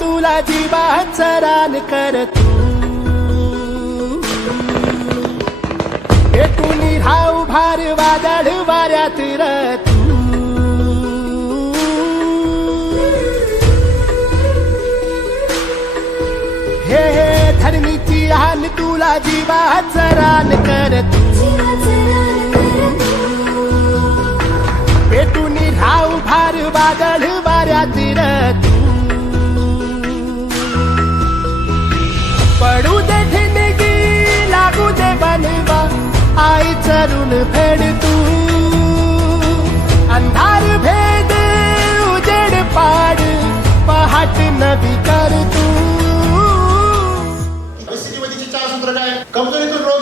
तुला जीवाचा रान कर तू पेटून राहू भार वादळ वाऱ्यात रथ हे हे धर्मीची हान तुला जीवाचा रान कर तू पेटून राहू भार वादळ वाऱ्यात रथ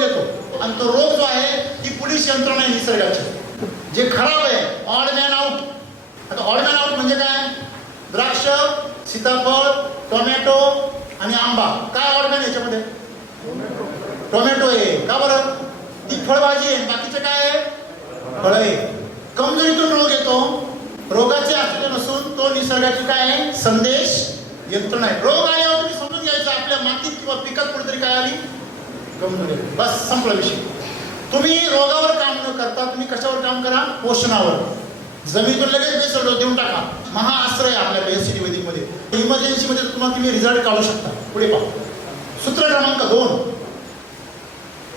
रोग येतो आणि तो रोग जो आहे ती पोलीस यंत्रणा आहे निसर्गाची. जे खराब आहे ऑड मॅन आउट आता ऑड मॅन आउट म्हणजे काय? द्राक्ष सीताफळ टोमॅटो आणि आंबा. काय ऑड मॅन याच्यामध्ये? टोमॅटो आहे. का बरं? ती फळभाजी आहे. बाकीचे काय आहे? फळ आहे. कमजोरीतून रोग येतो. रोगाचे असले नसून तो निसर्गाची काय आहे? संदेश यंत्रणा आहे. रोग आल्यावर तुम्ही समजून घ्यायचं. आपल्या मातीत किंवा पिकात कुठेतरी काय आली? कमजोरी बस संपला विषय. तुम्ही रोगावर काम न करता तुम्ही कशावर काम करा? पोषणावर. जमिनीतून लगेच बेसळ देऊन टाका. महाआश्रय आश्रय आपल्या एस वैदिकमध्ये इमर्जन्सी मध्ये तुम्हाला तुम्ही रिझल्ट काढू शकता. पुढे पहा. सूत्र क्रमांक दोन.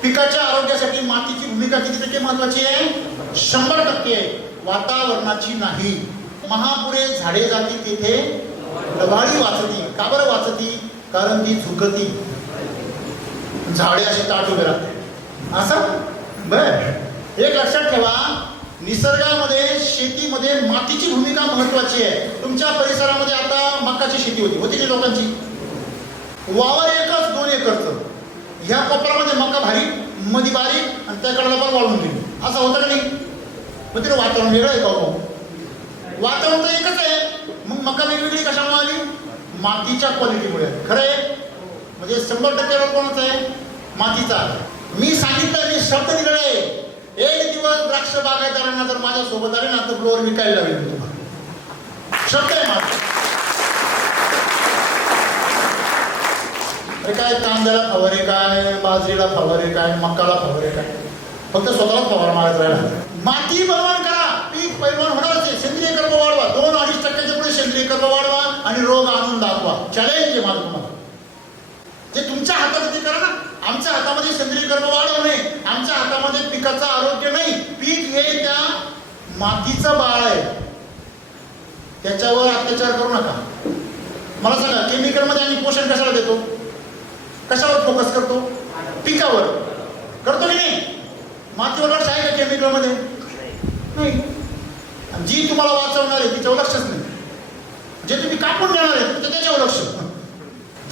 पिकाच्या आरोग्यासाठी मातीची भूमिका किती टक्के महत्वाची आहे? शंभर टक्के आहे. वातावरणाची नाही. महापुरे झाडे जाती तिथे लबाडी वाचती. का बरं वाचती? कारण ती झुकती. झाडे अशी ताट उभे राहते. असं? बर. एक लक्षात ठेवा निसर्गामध्ये शेतीमध्ये मातीची भूमिका महत्वाची आहे. तुमच्या परिसरामध्ये आता मक्काची शेती होती. होती की लोकांची? वावर एकच दोन एकरचं. ह्या कोपरामध्ये मका भारी मधी बारीक आणि त्याकडला पण वाळून गेली. असं होतं का नाही? मग तिथे वातावरण वेगळं आहे बाबा हो? वातावरण तर एकच आहे. मग मका वेगवेगळी कशामुळे आली? मातीच्या क्वालिटीमुळे खरं आहे? म्हणजे शंभर टक्के कोणाचं आहे. मातीचा. मी सांगितलं मी शब्द दिलेला आहे. एक दिवस द्राक्ष बागायदारांना जर माझ्या सोबत आले ना तर फ्लोअर विकायला काय मी तुम्हाला. शब्द आहे माझा. अरे काय कांद्याला फवारे काय बाजरीला फवारे काय मक्काला फवारे काय? फक्त स्वतःला फवार मारत राहिला. माती बलवान करा. पीक पैलवान होणारच आहे. सेंद्रिय कर्म वाढवा. दोन अडीच टक्क्याच्या पुढे सेंद्रिय कर्म वाढवा आणि रोग आणून दाखवा. चॅलेंज आहे माझं तुम्हाला. ते तुमच्या हातात ते करा ना. आमच्या हातामध्ये सेंद्रिय कर्म वाढवणे आमच्या हातामध्ये पिकाचं आरोग्य नाही. पीक हे त्या मातीचं बाळ आहे. त्याच्यावर अत्याचार करू नका. मला सांगा केमिकलमध्ये आम्ही पोषण कशाला देतो? कशावर फोकस करतो? पिकावर. करतो की नाही? मातीवर लक्ष आहे का केमिकलमध्ये नाही. जी तुम्हाला वाचवणार आहे तिच्यावर लक्षच नाही. जे तुम्ही कापून देणार आहे त्याच्यावर लक्ष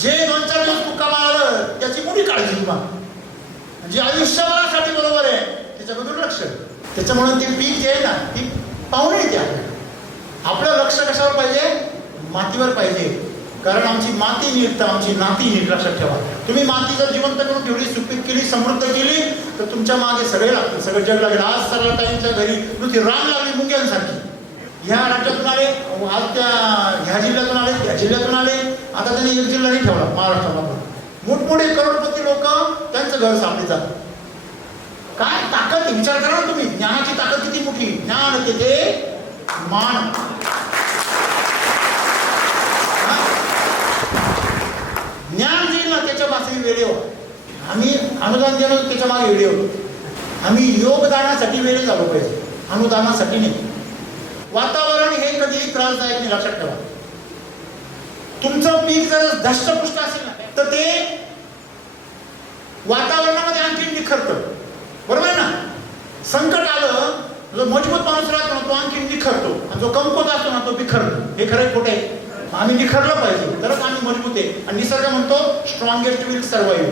जे दोन चार दिवस तुका मारलं त्याची मोठी काळजी तुम्हाला जे आयुष्यभरासाठी बरोबर आहे. त्याच्याबद्दल लक्ष त्याच्यामुळे ते पीक जे आहे ना ती पाहुणे येते आपल्याला. आपलं लक्ष कशावर पाहिजे? मातीवर पाहिजे. कारण आमची माती नीट आमची नाती नीट लक्षात ठेवा. तुम्ही माती जर जिवंत करून ठेवली सुपीक केली समृद्ध केली तर तुमच्या मागे सगळे लागतील. सगळं जग लागेल. आज सगळ्या ताईंच्या घरी नुसती रान लागली मुंग्यांसाठी ह्या राज्यातून आले आज त्या ह्या जिल्ह्यातून आले त्या जिल्ह्यातून आले. आता त्यांनी एक जिल्हा नाही ठेवला महाराष्ट्राला मोठमोठे करोडपती लोक त्यांचं घर सापडीतात काय ताकद विचार करा ना तुम्ही. ज्ञानाची ताकद किती मोठी? ज्ञान तिथे मान. ज्ञान देईल ना त्याच्यामागे वेळे आम्ही अनुदान देणं त्याच्यामागे वेळे होतो. आम्ही योगदानासाठी वेळे झालो पाहिजे. अनुदानासाठी नाही. वातावरण हे कधीही त्रासदायक नाही लक्षात ठेवा. तुमचं पीक जर धष्टपुष्ट असेल ना तर ते वातावरणामध्ये आणखी निखरतं. बरोबर आहे ना? संकट आलं जो मजबूत माणूस राहतो ना तो आणखी निखरतो. आणि जो कमकुवत असतो ना तो बिखरतो. हे खरं आहे खोटं आहे? आम्ही निखरलं पाहिजे. तरच आम्ही मजबूत आहे. आणि निसर्ग म्हणतो strongest will survive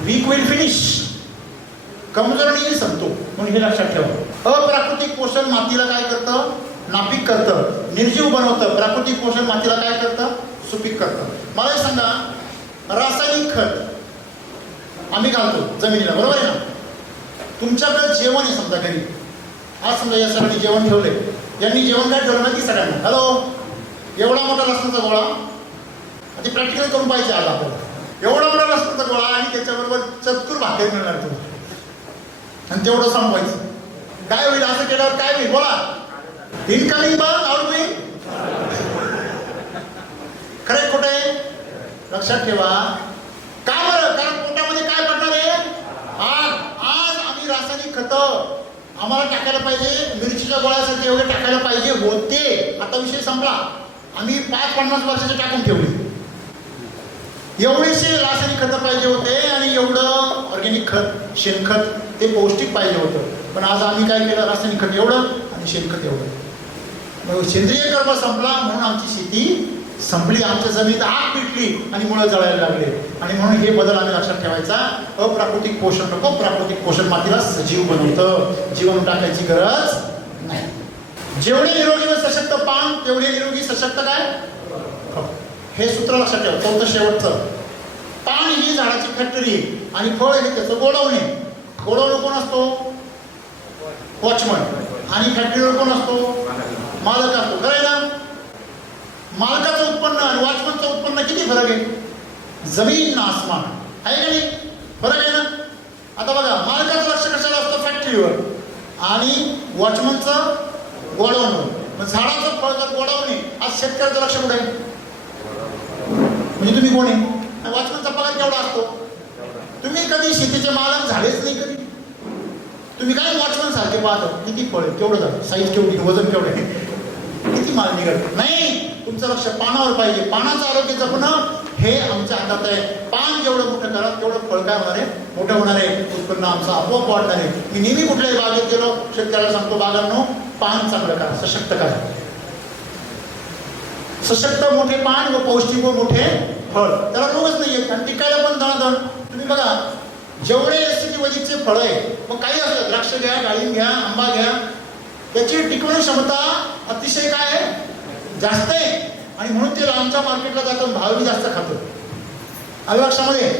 weak will finish कमजोर येईल संपतो. म्हणून हे लक्षात ठेवा. अप्राकृतिक पोषण मातीला काय करतं? नापीक करतं. निर्जीव बनवतं. प्राकृतिक पोषण मातीला काय करतं? सुपीक करतं. मला सांगा रासायनिक खत. आम्ही घालतो जमिनीला बरोबर आहे ना? तुमच्याकडे जेवण आहे समजा घरी. आज समजा या सरांनी जेवण ठेवले यांनी जेवण काय ठेवलं माहिती सगळ्यांना? हॅलो एवढा मोठा लसणाचा गोळा? ते प्रॅक्टिकल करून पाहिजे आज आपल्याला एवढा मोठा रसपुरता गोळा आणि त्याच्याबरोबर चतकूर भाकर मिळणार तुला आणि तेवढं संपवायचं काय होईल? असं केल्यावर काय होईल? बोला. इनकमिंग बा आउटगोईंग खरं खोटं आहे लक्षात ठेवा. का बरं? कारण पोटामध्ये काय पडणार आहे? आज आज आम्ही रासायनिक खत आम्हाला टाकायला पाहिजे. मिरचीच्या गोळ्यासाठी वगैरे टाकायला पाहिजे. होते. आता विषय संपला. आम्ही पाच पन्नास वर्षाचे टाकून ठेवले. एवढेसे रासायनिक खत पाहिजे होते आणि एवढं ऑर्गॅनिक खत शेणखत ते पौष्टिक पाहिजे होतं. पण आज आम्ही काय केलं? रासायनिक खत एवढं आणि शेणखत एवढं. मग सेंद्रिय कर्म संपला म्हणून आमची शेती संपली आमच्या जमीन आग पिटली आणि मुळं जळायला लागले. आणि म्हणून हे बदल आम्ही लक्षात ठेवायचा. अप्राकृतिक पोषण नको प्राकृतिक पोषण मातीला सजीव बनवतं. जीवन टाकायची गरज नाही. जेवढे निरोगी व सशक्त पान तेवढे निरोगी सशक्त काय? हे सूत्र लक्षात ठेवा. चौथं शेवटचं. पान ही झाडाची फॅक्टरी आणि फळ हे त्याचं गोडवणे गोडवणं कोण असतो? वॉचमन. आणि फॅक्टरीवर कोण असतो? मालक असतो. खरं ना मालकाचं उत्पन्न आणि वॉचमनचं उत्पन्न किती फरक आहे? जमीन ना आसमान. आहे का नाही? फरक आहे ना? आता बघा मालकाचं लक्ष कशाला असतं? फॅक्टरीवर आणि वॉचमनचं गोडवणं मग झाडाचं फळ जर गोडवणे आज शेतकऱ्याचं लक्ष कुठे आहे? म्हणजे तुम्ही कोण आहे? वॉचमनचा पगार केवढा असतो? तुम्ही कधी शेतीचे मालक झालेच नाही कधी. तुम्ही काय वॉचमन सारखे पाहतो? किती फळ केवढं झालं? साईज केवढी वजन केवढं किती माल निघत नाही. तुमचं लक्ष पानावर पाहिजे. पानाचं आरोग्य जपणं हे आमच्या हातात आहे. पान जेवढं मोठं करा तेवढं फळ काय होणार आहे? मोठं होणार आहे. उत्पन्न आमचं आपोआप वाढणार आहे. मी नेहमी कुठल्याही बागेत गेलो शेतकऱ्याला सांगतो बागांनो पान चांगलं करा. सशक्त करा. सशक्त मोठे पान व पौष्टिक व मोठे फळ. त्याला रोगच नाही येत आणि टिकायला पण दणादण तुम्ही बघा जेवढे एसिटी वैदिकचे फळ आहे मग काही असतं द्राक्ष घ्या डाळिंब घ्या आंबा घ्या त्याची टिकवण क्षमता अतिशय काय आहे? जास्त आहे. आणि म्हणून ते लांबच्या मार्केटला जातो भावही जास्त खातो. आलं लक्षामध्ये